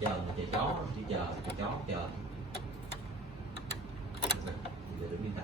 chờ chó, chỉ chờ chó chờ. Nè, giờ đứng đi tả.